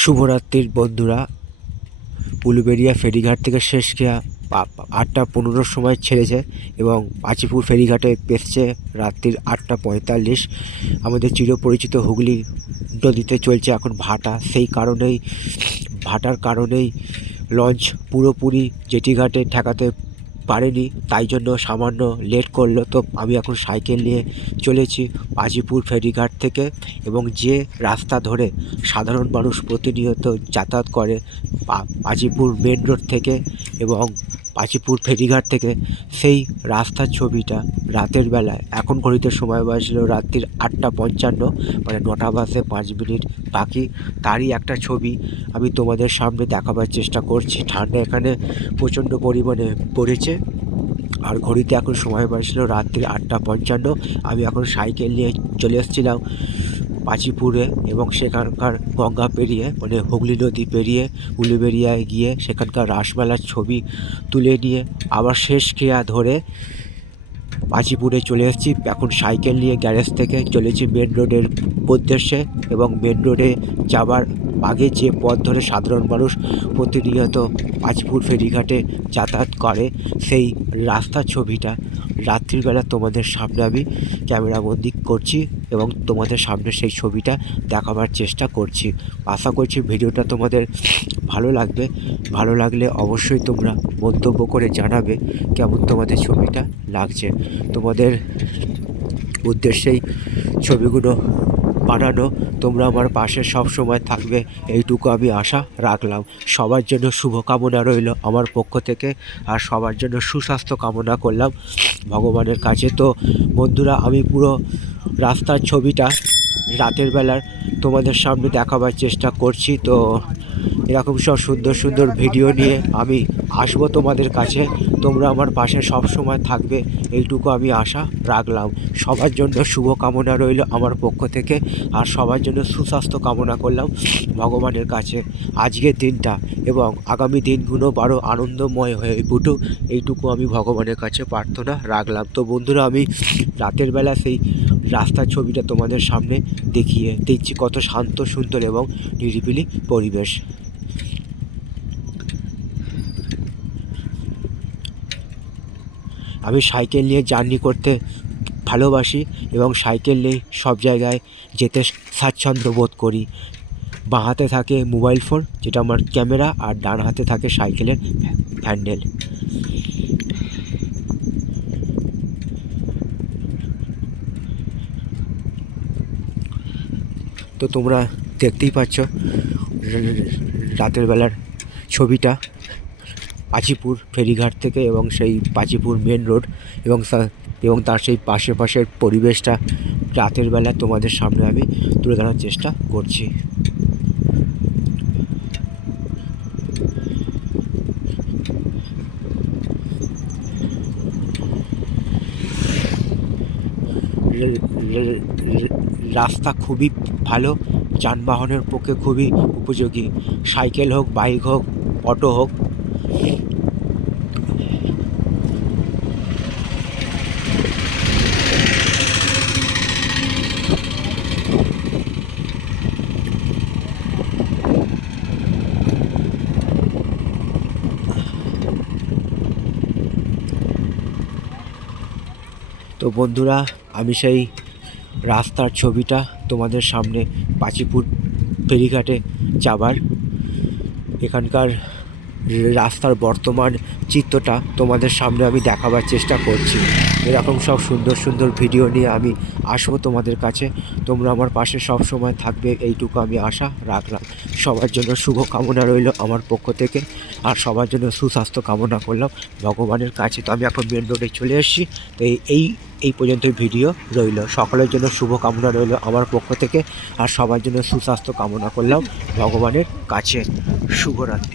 শুভরাত্রির বন্ধুরা। উলুবেড়িয়া ফেরিঘাট থেকে শেষ খেয়া আটটা পনেরোর সময় ছেড়েছে এবং পাঁচিপুর ফেরিঘাটে পেসছে রাত্রির আটটা পঁয়তাল্লিশ। আমাদের চিরপরিচিত হুগলি নদীতে চলছে এখন ভাটা। সেই কারণেই, ভাটার কারণেই লঞ্চ পুরোপুরি জেটিঘাটে ঠেকাতে পারেনি, তাই জন্য সামান্য লেট করল। তো আমি এখন সাইকেল নিয়ে চলেছি পাজিপুর ফেরিঘাট থেকে এবং যে রাস্তা ধরে সাধারণ মানুষ প্রতিনিয়ত যাতায়াত করে পাজিপুর মেন রোড থেকে এবং পাজিপুর ফেরিঘাট থেকে সেই রাস্তার ছবিটা রাতের বেলায়, এখন ঘড়িতে সময় বাজছিল রাত্রির আটটা পঞ্চান্ন মানে নটা বাজে পাঁচ মিনিট বাকি। তারই একটা ছবি আমি তোমাদের সামনে দেখাবার চেষ্টা করছি। ঠান্ডা এখানে প্রচণ্ড পরিমাণে পড়েছে। আর ঘড়িতে এখন সময় বাজছিল রাত্রি আটটা পঞ্চান্ন। আমি এখন সাইকেল নিয়ে চলে এসেছিলাম। পাচিপুরে এবং সেখানকার গঙ্গা পেরিয়ে মানে হুগলি নদী পেরিয়ে উলুবেরিয়ায় গিয়ে সেখানকার রাসমেলার ছবি তুলে নিয়ে আবার শেষ ক্রিয়া ধরে পাচিপুরে চলে এসেছি। এখন সাইকেল নিয়ে গ্যারেজ থেকে চলেছি মেন রোডের উদ্দেশ্যে এবং মেন রোডে যাবার আগে যে পথ ধরে সাধারণ মানুষ প্রতিনিয়ত পাঁচপুর ফেরিঘাটে যাতায়াত করে, সেই রাস্তার ছবিটা রাত্রিবেলা তোমাদের সামনে আমি ক্যামেরাবন্দি করছি এবং তোমাদের সামনে সেই ছবিটা দেখাবার চেষ্টা করছি। আশা করছি ভিডিওটা তোমাদের ভালো লাগবে। ভালো লাগলে অবশ্যই তোমরা মন্তব্য করে জানাবে কেমন তোমাদের ছবিটা লাগছে। তোমাদের উদ্দেশ্যেই ছবিগুলো বানানো, তোমরা আমার পাশে সব সময় থাকবে। এইটুকু আমি আশা রাখলাম। সবার জন্য শুভকামনা রইল আমার পক্ষ থেকে, আর সবার জন্য সুস্বাস্থ্য কামনা করলাম ভগবানের কাছে। তো বন্ধুরা, আমি পুরো রাস্তার ছবিটা রাতের বেলার তোমাদের সামনে দেখাবার চেষ্টা করছি। তো এরকম সব সুন্দর সুন্দর ভিডিও নিয়ে আমি আসব তোমাদের কাছে। তোমরা আমার পাশে সব সময় থাকবে। এইটুকু আমি আশা রাখলাম। সবার জন্য শুভ কামনা রইল আমার পক্ষ থেকে। আর সবার জন্য সুস্বাস্থ্য কামনা করলাম ভগবানের কাছে। আজকের দিনটা এবং আগামী দিনগুলো বড় আনন্দময় হয়ে উঠুক, এইটুকু আমি ভগবানের কাছে প্রার্থনা রাখলাম। তো বন্ধুরা, আমি রাতের বেলা সেই রাস্তার ছবিটা তোমাদের সামনে দেখিয়ে দেখছি কত শান্ত, সুন্দর এবং নিরিবিলি পরিবেশ। আমি সাইকেল নিয়ে জার্নি করতে ভালোবাসি এবং সাইকেল নিয়ে সব জায়গায় যেতে স্বাচ্ছন্দ্য বোধ করি। বাঁ হাতে থাকে মোবাইল ফোন, যেটা আমার ক্যামেরা, আর ডান হাতে থাকে সাইকেলের হ্যান্ডেল। তো তোমরা দেখতেই পাচ্ছ রাতের বেলার ছবিটা। পাচিপুর ফেরিঘাট থেকে এবং সেই পাচিপুর মেন রোড এবং এবং তার সেই পাশে পাশের পরিবেশটা রাতের বেলা তোমাদের সামনে আমি তুলে ধরার চেষ্টা করছি। রাস্তা খুবই ভালো, যানবাহনের পক্ষে খুবই উপযোগী। সাইকেল হোক, বাইক হোক, অটো হোক তো বন্ধুরা আমি সেই রাস্তার ছবিটা তোমাদের সামনে পাচিপুর ফেরিঘাটে যাবার। এখানকার রাস্তার বর্তমান চিত্রটা তোমাদের সামনে আমি দেখাবার চেষ্টা করছি। এরকম সব সুন্দর সুন্দর ভিডিও নিয়ে আমি আসব তোমাদের কাছে। তোমরা আমার পাশে সব সময় থাকবে, এইটুকু আমি আশা রাখলাম। সবার জন্য শুভ কামনা রইল আমার পক্ষ থেকে আর সবার জন্য সুস্বাস্থ্য কামনা করলাম। ভগবানের কাছে তো আমি এখন মেন রোডে চলে এসেছি, তো এই- এই পর্যন্ত ভিডিও রইল। সকলের জন্য শুভ কামনা রইল আমার পক্ষ থেকে আর সবার জন্য সুস্বাস্থ্য কামনা করলাম ভগবানের কাছে। শুভরাত্রি।